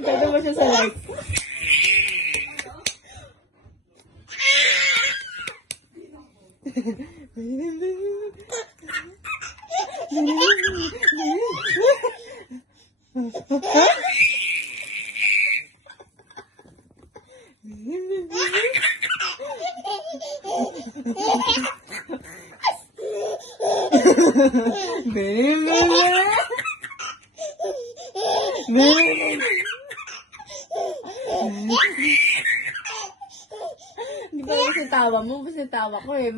Ganda mo siya sa live. Hindi ba kasi tawa mo? Basta tawa ko eh.